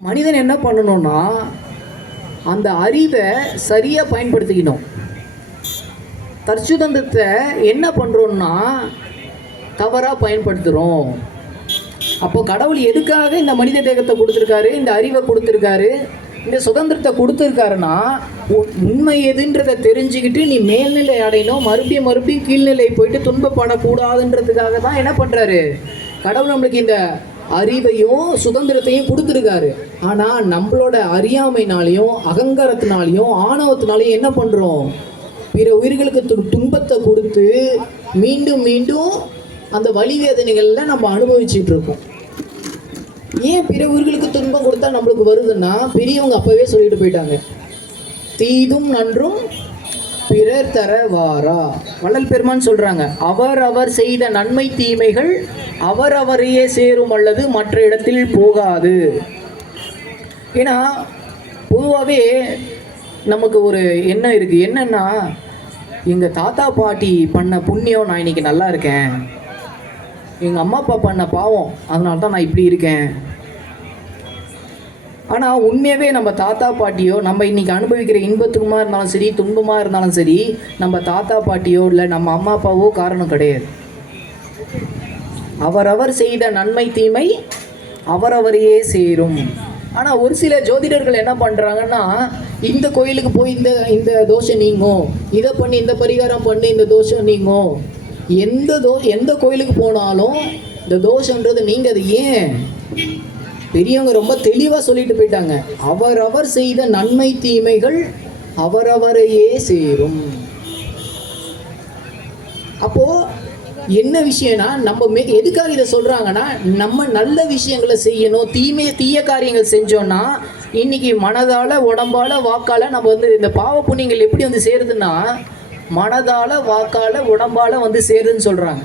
மனிதன் என்ன பண்ணணும்னா அந்த அறிவை சரியாக பயன்படுத்திக்கணும். தற்சுதந்திரத்தை என்ன பண்ணுறோன்னா தவறாக பயன்படுத்துகிறோம். அப்போ கடவுள் எதுக்காக இந்த மனித தேகத்தை கொடுத்துருக்காரு, இந்த அறிவை கொடுத்துருக்காரு, இந்த சுதந்திரத்தை கொடுத்துருக்காருன்னா உண்மை எதுன்றதை தெரிஞ்சுக்கிட்டு நீ மேல்நிலை அடையணும், மறுபடியும் கீழ்நிலை போயிட்டு துன்பப்படக்கூடாதுன்றதுக்காக தான் என்ன பண்ணுறாரு கடவுள் நம்மளுக்கு இந்த அறிவையும் சுதந்திரத்தையும் கொடுத்துருக்காரு. ஆனால் நம்மளோட அறியாமைனாலையும் அகங்காரத்தினாலையும் ஆணவத்தினாலையும் என்ன பண்ணுறோம், பிற உயிர்களுக்கு துன்பத்தை கொடுத்து மீண்டும் மீண்டும் அந்த வலி வேதனைகளில் நம்ம அனுபவிச்சுட்டு இருக்கோம். ஏன் பிற உயிர்களுக்கு துன்பம் கொடுத்தா நம்மளுக்கு வருதுன்னா பெரியவங்க அப்பவே சொல்லிட்டு போயிட்டாங்க, தீதும் நன்றும் பிறர் தர வாரா. வள்ளல் பெருமான் சொல்றாங்க, அவர் செய்த நன்மை தீமைகள் அவரையே சேரும் அல்லது மற்ற இடத்தில் போகாது. ஏன்னா பொதுவாகவே நமக்கு ஒரு எண்ணம் இருக்குது, என்னன்னா எங்கள் தாத்தா பாட்டி பண்ண புண்ணியம் நான் இன்னைக்கு நல்லா இருக்கேன், எங்கள் அம்மா அப்பா பண்ண பாவம் அதனால தான் நான் இப்படி இருக்கேன். ஆனால் உண்மையாகவே நம்ம தாத்தா பாட்டியோ நம்ம இன்றைக்கி அனுபவிக்கிற இன்பத்துக்குமாக இருந்தாலும் சரி துன்பமாக இருந்தாலும் சரி நம்ம தாத்தா பாட்டியோ இல்லை நம்ம அம்மா அப்பாவோ காரணம் கிடையாது. அவரவர் செய்த நன்மை தீமை அவரையே சேரும். ஆனால் ஒரு சில ஜோதிடர்கள் என்ன பண்ணுறாங்கன்னா, இந்த கோயிலுக்கு போய் இந்த தோஷம் நீங்கும், இதை பண்ணி இந்த பரிகாரம் பண்ணி இந்த தோஷம் நீங்கும். எந்த கோயிலுக்கு போனாலும் இந்த தோஷன்றது நீங்கள் அது ஏன் பெரியவங்க ரொம்ப தெளிவாக சொல்லிட்டு போயிட்டாங்க, அவரவர் செய்த நன்மை தீமைகள் அவரையே சேரும். அப்போது என்ன விஷயம்னா நம்ம எதுக்காக இதை சொல்கிறாங்கன்னா, நம்ம நல்ல விஷயங்களை செய்யணும், தீய காரியங்கள் செஞ்சோன்னா இன்னைக்கு மனதால் உடம்பால் வாக்கால் நம்ம இந்த பாவ புண்ணியங்கள் எப்படி சேருதுன்னா மனதால் வாக்கால் உடம்பால் சேருதுன்னு சொல்கிறாங்க.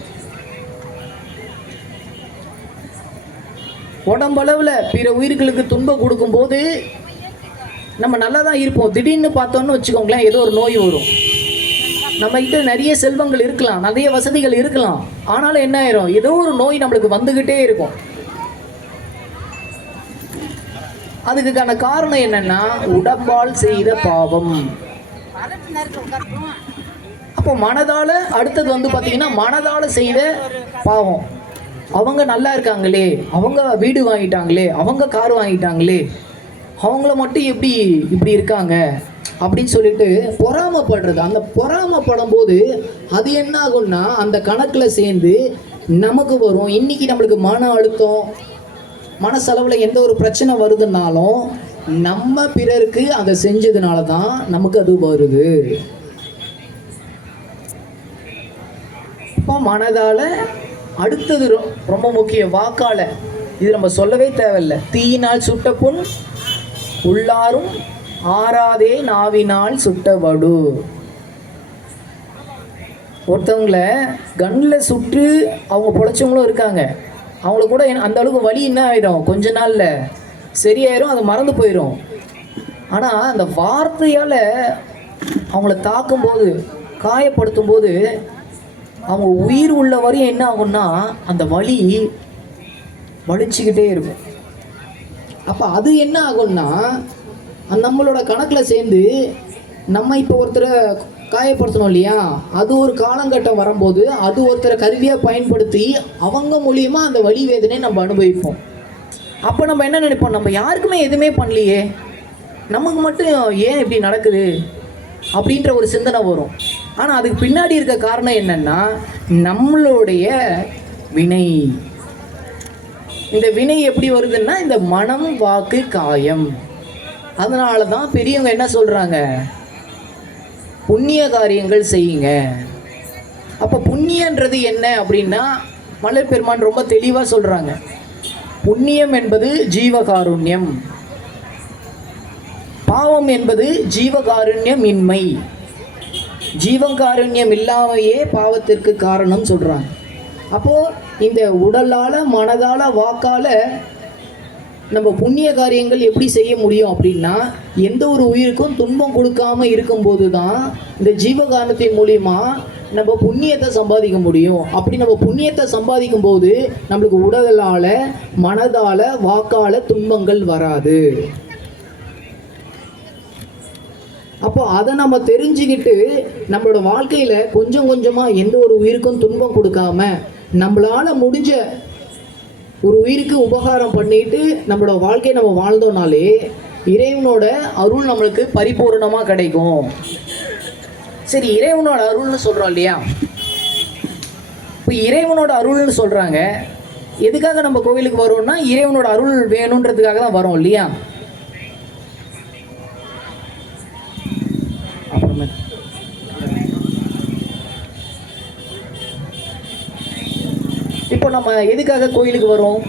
உடம்பளவில் பிற உயிர்களுக்கு துன்பம் கொடுக்கும்போது நம்ம நல்லா தான் இருப்போம். திடீர்னு பார்த்தோன்னு வச்சுக்கோங்களேன், ஏதோ ஒரு நோய் வரும். நம்மகிட்ட நிறைய செல்வங்கள் இருக்கலாம், நிறைய வசதிகள் இருக்கலாம், ஆனாலும் என்ன ஆயிரும், ஏதோ ஒரு நோய் நம்மளுக்கு வந்துக்கிட்டே இருக்கும். அதுக்கான காரணம் என்னன்னா உடம்பால் செய்த பாவம். அப்போ மனதால அடுத்தது பார்த்தீங்கன்னா மனதால செய்த பாவம். அவங்க நல்லா இருக்காங்களே, அவங்க வீடு வாங்கிட்டாங்களே, அவங்க கார் வாங்கிட்டாங்களே, அவங்கள மட்டும் இப்படி இருக்காங்க அப்படின்னு சொல்லிட்டு பொறாமப்படுறது. அந்த பொறாமப்படும் போது அது என்ன ஆகும்னா அந்த கணக்கில் சேர்ந்து நமக்கு வரும். இன்னைக்கு நம்மளுக்கு மன அழுத்தம், மனசளவில் எந்த ஒரு பிரச்சனை வருதுன்னாலும் நம்ம பிறருக்கு அதை செஞ்சதுனால தான் நமக்கு அது வருது. இப்போ மனதால் அடுத்தது ரொம்ப முக்கியம், வாக்கால. இது நம்ம சொல்லவே தேவையில்லை. தீயினால் சுட்ட புண் உள்ளாரும் ஆறாதே நாவினால் சுட்ட வடு. ஒருத்தவங்கள கண்ணில் சுட்டு அவங்க பொழைச்சவங்களும் இருக்காங்க. அவங்களுக்கு கூட அந்த அளவுக்கு வலி என்ன ஆகிடும், கொஞ்ச நாளில் சரியாயிரும், அது மறந்து போயிடும். ஆனால் அந்த வார்த்தையால் அவங்கள தாக்கும்போது, காயப்படுத்தும் போது அவங்க உயிர் உள்ள வரையும் என்ன ஆகும்னா அந்த வலி வலிச்சுக்கிட்டே இருக்கும். அப்போ அது என்ன ஆகும்னா நம்மளோட கணக்கில் சேர்ந்து நம்ம இப்போ ஒருத்தரை காயப்படுத்தணும் இல்லையா, அது ஒரு காலங்கட்டம் வரும்போது அது ஒருத்தரை கருவியாக பயன்படுத்தி அவங்க மூலியமாக அந்த வலி வேதனை நம்ம அனுபவிப்போம். அப்போ நம்ம என்ன நினைப்போம், நம்ம யாருக்குமே எதுவுமே பண்ணலையே, நமக்கு மட்டும் ஏன் இப்படி நடக்குது அப்படின்ற ஒரு சிந்தனை வரும். ஆனால் அதுக்கு பின்னாடி இருக்க காரணம் என்னன்னா நம்மளுடைய வினை. இந்த வினை எப்படி வருதுன்னா இந்த மனம் வாக்கு காயம். அதனால தான் பெரியவங்க என்ன சொல்றாங்க, புண்ணிய காரியங்கள் செய்யுங்க. அப்போ புண்ணியன்றது என்ன அப்படின்னா வள்ளல் பெருமான் ரொம்ப தெளிவாக சொல்றாங்க, புண்ணியம் என்பது ஜீவகாருண்யம், பாவம் என்பது ஜீவகாருண்யம் இன்மை, ஜீவகாருண்யம் இல்லாமையே பாவத்திற்கு காரணம் சொல்கிறாங்க. அப்போது இந்த உடலால் மனதால் வாக்கால் நம்ம புண்ணிய காரியங்கள் எப்படி செய்ய முடியும் அப்படின்னா எந்த ஒரு உயிருக்கும் துன்பம் கொடுக்காமல் இருக்கும்போது தான் இந்த ஜீவகாரணத்தின் மூலிமா நம்ம புண்ணியத்தை சம்பாதிக்க முடியும். அப்படி நம்ம புண்ணியத்தை சம்பாதிக்கும் போது நம்மளுக்கு உடலால், மனதால், வாக்கால் துன்பங்கள் வராது. அப்போ அதை நம்ம தெரிஞ்சுக்கிட்டு நம்மளோட வாழ்க்கையில் கொஞ்சம் கொஞ்சமாக எந்த ஒரு உயிருக்கும் துன்பம் கொடுக்காம நம்மளால் முடிஞ்ச ஒரு உயிருக்கு உபகாரம் பண்ணிட்டு நம்மளோட வாழ்க்கையை நம்ம வாழ்ந்தோம்னாலே இறைவனோட அருள் நம்மளுக்கு பரிபூர்ணமாக கிடைக்கும். சரி, இறைவனோட அருள்னு சொல்கிறோம் இல்லையா? இப்போ இறைவனோட அருள்னு சொல்கிறாங்க. எதுக்காக நம்ம கோவிலுக்கு வரோம்னா இறைவனோட அருள் வேணுன்றதுக்காக தான் வரோம் இல்லையா? இப்போ நம்ம எதுக்காக கோயிலுக்கு வரோம்?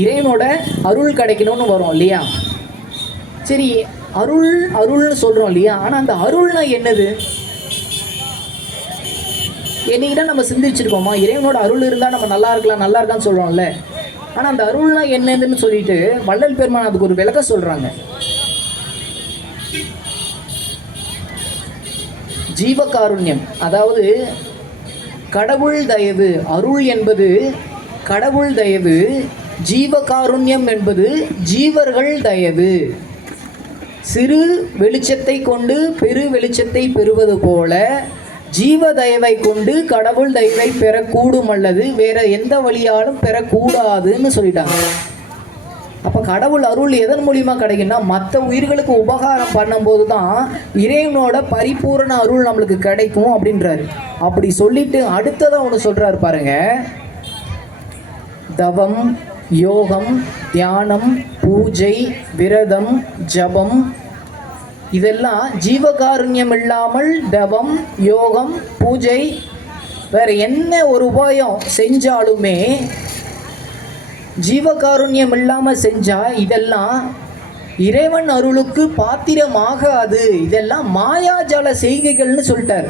இறைவனோட அருள் கிடைக்கணும்னு வரோம் இல்லையா? சரி, அருள்னு சொல்கிறோம் இல்லையா? ஆனால் அந்த அருள்னா என்னது? என்னைக்கிட்ட நம்ம சிந்திச்சிருக்கோமா? இறைவனோட அருள் இருந்தால் நம்ம நல்லா இருக்கான்னு சொல்கிறோம்ல. ஆனால் அந்த அருள்னா என்னதுன்னு சொல்லிட்டு வள்ளல் பெருமான் அதுக்கு ஒரு விளக்கம் சொல்கிறாங்க. ஜீவகாருண்யம், அதாவது கடவுள் தயவு. அருள் என்பது கடவுள் தயவு, ஜீவகாருண்யம் என்பது ஜீவர்கள் தயவு. சிறு வெளிச்சத்தை கொண்டு பெரு வெளிச்சத்தை பெறுவது போல ஜீவ தயவை கொண்டு கடவுள் தயவை பெறக்கூடும், அல்லது வேற எந்த வழியாலும் பெறக்கூடாதுன்னு சொல்லிட்டாங்க. அப்போ கடவுள் அருள் எதன் மூலியமாக கிடைக்குன்னா மற்ற உயிர்களுக்கு உபகாரம் பண்ணும்போது தான் இறைவனோட பரிபூரண அருள் நம்மளுக்கு கிடைக்கும் அப்படின்றாரு. அப்படி சொல்லிட்டு அடுத்ததான் ஒன்று சொல்கிறாரு பாருங்க. தவம், யோகம், தியானம், பூஜை, விரதம், ஜபம் இதெல்லாம் ஜீவகாருண்யம் இல்லாமல் தவம், யோகம், பூஜை வேற என்ன ஒரு உபாயம் செஞ்சாலுமே ஜீவகாருண்யம் இல்லாமல் செஞ்சால் இதெல்லாம் இறைவன் அருளுக்கு பாத்திரமாகாது. இதெல்லாம் மாயாஜால செய்கைகள்னு சொல்லிட்டார்.